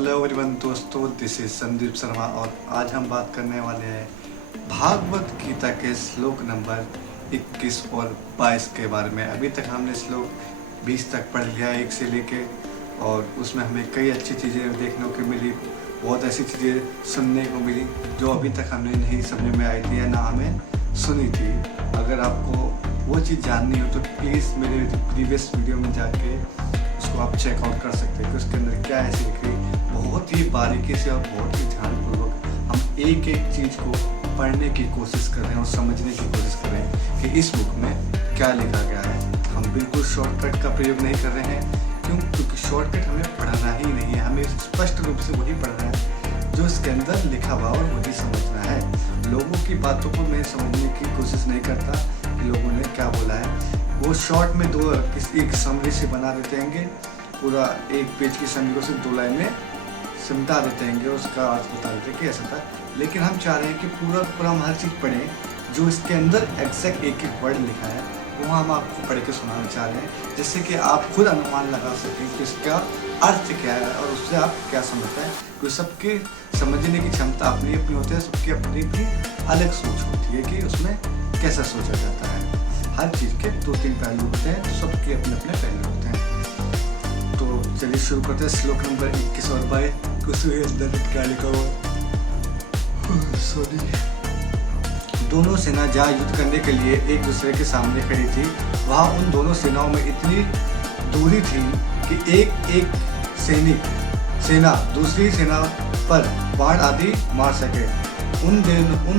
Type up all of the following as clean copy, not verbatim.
Hello everyone दोस्तों, this is Sandeep Sharma और आज हम बात करने वाले हैं भागवत गीता के श्लोक नंबर 21 और 22 के बारे में। अभी तक हमने श्लोक 20 तक पढ़ लिया, 1 से लेके, और उसमें हमें कई अच्छी चीज़ें देखने को मिली, बहुत ऐसी चीज़ें सुनने को मिली जो अभी तक हमने नहीं समझ में आई थी या ना हमें सुनी थी। अगर आपको वो चीज़ जाननी हो तो प्लीज़ मेरे प्रीवियस वीडियो में जाके उसको आप चेकआउट कर सकते हैं कि उसके अंदर क्या ऐसी लिखी। बहुत ही बारीकी से और बहुत ही ध्यानपूर्वक हम एक एक चीज़ को पढ़ने की कोशिश कर रहे हैं और समझने की कोशिश कर रहे हैं कि इस बुक में क्या लिखा गया है। हम बिल्कुल शॉर्टकट का प्रयोग नहीं कर रहे हैं, क्योंकि शॉर्टकट हमें पढ़ना ही नहीं है, हमें स्पष्ट रूप से वही पढ़ना है जो इसके अंदर लिखा हुआ और वही समझना है। लोगों की बातों को मैं समझने की कोशिश नहीं करता कि लोगों ने क्या बोला है। वो शॉर्ट में एक समरी से बना देते हैं, पूरा 1 पेज की समरी को सिर्फ 2 लाइन में सिमटा देते हैं, उसका अर्थ बता देते हैं कि ऐसा था। लेकिन हम चाह रहे हैं कि पूरा हम हर चीज़ पढ़ें, जो इसके अंदर एग्जैक्ट एक वर्ड लिखा है वो हम आपको पढ़ के सुनाना चाह रहे हैं, जिससे कि आप खुद अनुमान लगा सकें कि इसका अर्थ क्या है और उससे आप क्या समझते हैं। क्योंकि सबके समझने की क्षमता अपनी अपनी होती है, सबकी अपनी अपनी अलग सोच होती है कि उसमें कैसा सोचा जाता है। हर चीज़ के 2-3 पहलू होते हैं, तो सबके अपने अपने पहलू होते हैं। तो चलिए शुरू करते हैं। श्लोक नंबर 21 और 22 उसके अंदर क्या लिखा हुआ। सॉरी। दोनों सेना जहाँ युद्ध करने के लिए एक दूसरे के सामने खड़ी थी, वहाँ उन दोनों सेनाओं में इतनी दूरी थी कि एक सेना दूसरी सेना पर बाण आदि मार सके। उन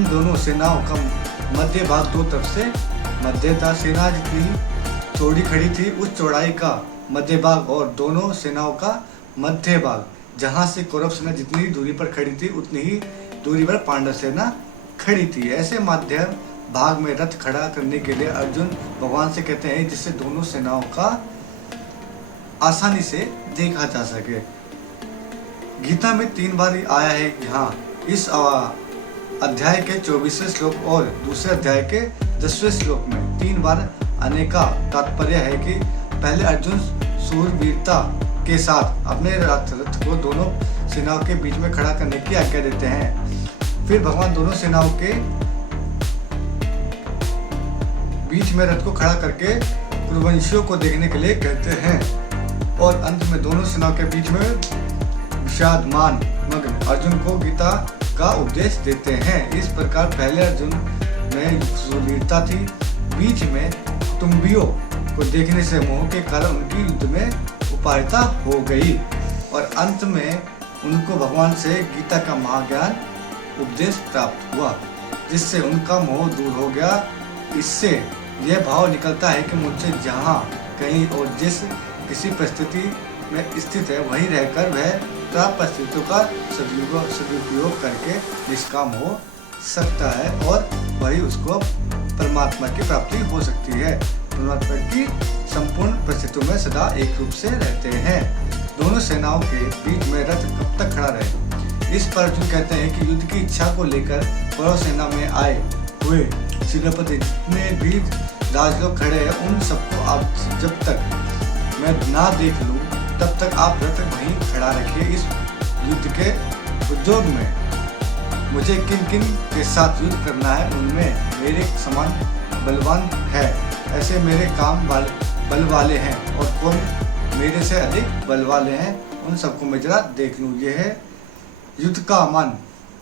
दोनों सेनाओं का मध्य भाग 2 तरफ से मध्य था। सेना जितनी चौड़ी खड़ी थी उस चौड़ाई का मध्य भाग और दोनों सेनाओं का मध्य भाग, जहाँ से कौरव सेना जितनी दूरी पर खड़ी थी उतनी ही दूरी पर पांडव सेना खड़ी थी। ऐसे मध्य भाग में रथ खड़ा करने के लिए अर्जुन भगवान से कहते हैं, जिससे दोनों सेनाओं का आसानी से देखा जा सके। गीता में 3 बार आया है यहाँ। इस अध्याय के 24वें श्लोक और दूसरे अध्याय के 10वें श्लोक में 3 बार आने का तात्पर्य है कि पहले अर्जुन सूरवीरता के साथ अपने रथ को दोनों सेनाओं के बीच में खड़ा करने की आज्ञा देते हैं। फिर भगवान दोनों सेनाओं के बीच में रथ को खड़ा करके कुरुवंशियों को देखने के लिए कहते हैं और अंत में दोनों सेनाओं के बीच में विषादमान मग्न अर्जुन को गीता का उपदेश देते हैं। इस प्रकार पहले अर्जुन में सूरवीरता थी, बीच में कुटुंबियों को देखने से मोह के कारण उनकी युद्ध में उपायता हो गई और अंत में उनको भगवान से गीता का महाज्ञान उपदेश प्राप्त हुआ, जिससे उनका मोह दूर हो गया। इससे यह भाव निकलता है कि मुझसे जहाँ कहीं और जिस किसी परिस्थिति में स्थित है वहीं रहकर वह प्राप्त परिस्थितियों का सदुपयोग करके निष्काम हो सकता है और वही उसको परमात्मा की प्राप्ति हो सकती है। परमात्मा की संपूर्ण परिस्थितियों में सदा एक रूप से रहते हैं। दोनों सेनाओं के बीच में रथ कब तक खड़ा रहे। इस पर अर्जुन कहते हैं कि युद्ध की इच्छा को लेकर कौरव सेना में आए हुए सेनापति जितने भी राजलोग खड़े हैं उन सबको आप जब तक मैं ना देख लूं तब तक आप रथ वहीं खड़ा रखिए। इस युद्ध के उद्योग में मुझे किन किन के साथ युद्ध करना है उनमें मेरे समान बलवान है, ऐसे मेरे काम बल वाले हैं और कौन मेरे से अधिक बल वाले हैं उन सबको मैं जरा देख लूँ। यह है युद्ध का अमान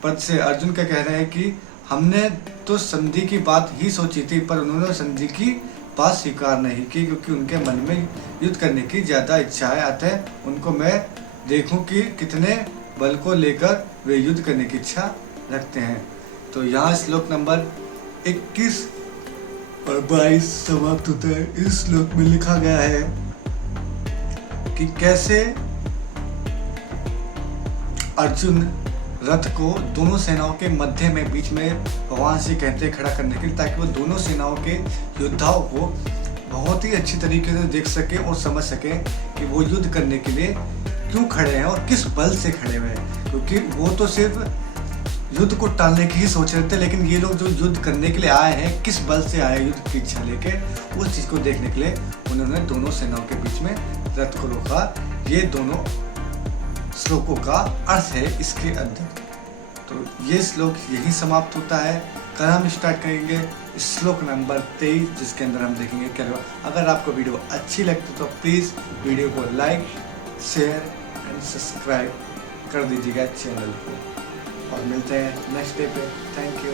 पद से अर्जुन का कह रहे हैं कि हमने तो संधि की बात ही सोची थी, पर उन्होंने संधि की बात स्वीकार नहीं की, क्योंकि उनके मन में युद्ध करने की ज़्यादा इच्छा है। अतः उनको मैं देखूं कि कितने बल को लेकर वे युद्ध करने की इच्छा रखते हैं। तो यहाँ श्लोक नंबर 21 और 22 समाप्त होता है। इस श्लोक में लिखा गया है कि कैसे अर्जुन रथ को दोनों सेनाओं के मध्य में बीच में भगवान से कहते हैं खड़ा करने के लिए, ताकि वो दोनों सेनाओं के योद्धाओं को बहुत ही अच्छी तरीके से देख सके और समझ सके कि वो युद्ध करने के लिए क्यों खड़े हैं और किस बल से खड़े हुए हैं। क्योंकि वो तो सिर्फ युद्ध को टालने की ही सोच रहे थे, लेकिन ये लोग जो युद्ध करने के लिए आए हैं किस बल से आए युद्ध की इच्छा लेके, उस चीज़ को देखने के लिए उन्होंने दोनों सेनाओं के बीच में रथ को रोका। ये दोनों श्लोकों का अर्थ है इसके अंदर। तो ये श्लोक यही समाप्त होता है। कल हम स्टार्ट करेंगे श्लोक नंबर 23, जिसके अंदर हम देखेंगे क्या होगा। अगर आपको वीडियो अच्छी लगती तो प्लीज़ वीडियो को लाइक, शेयर एंड सब्सक्राइब कर दीजिएगा चैनल को, और मिलते हैं नेक्स्ट डे पे। Thank you.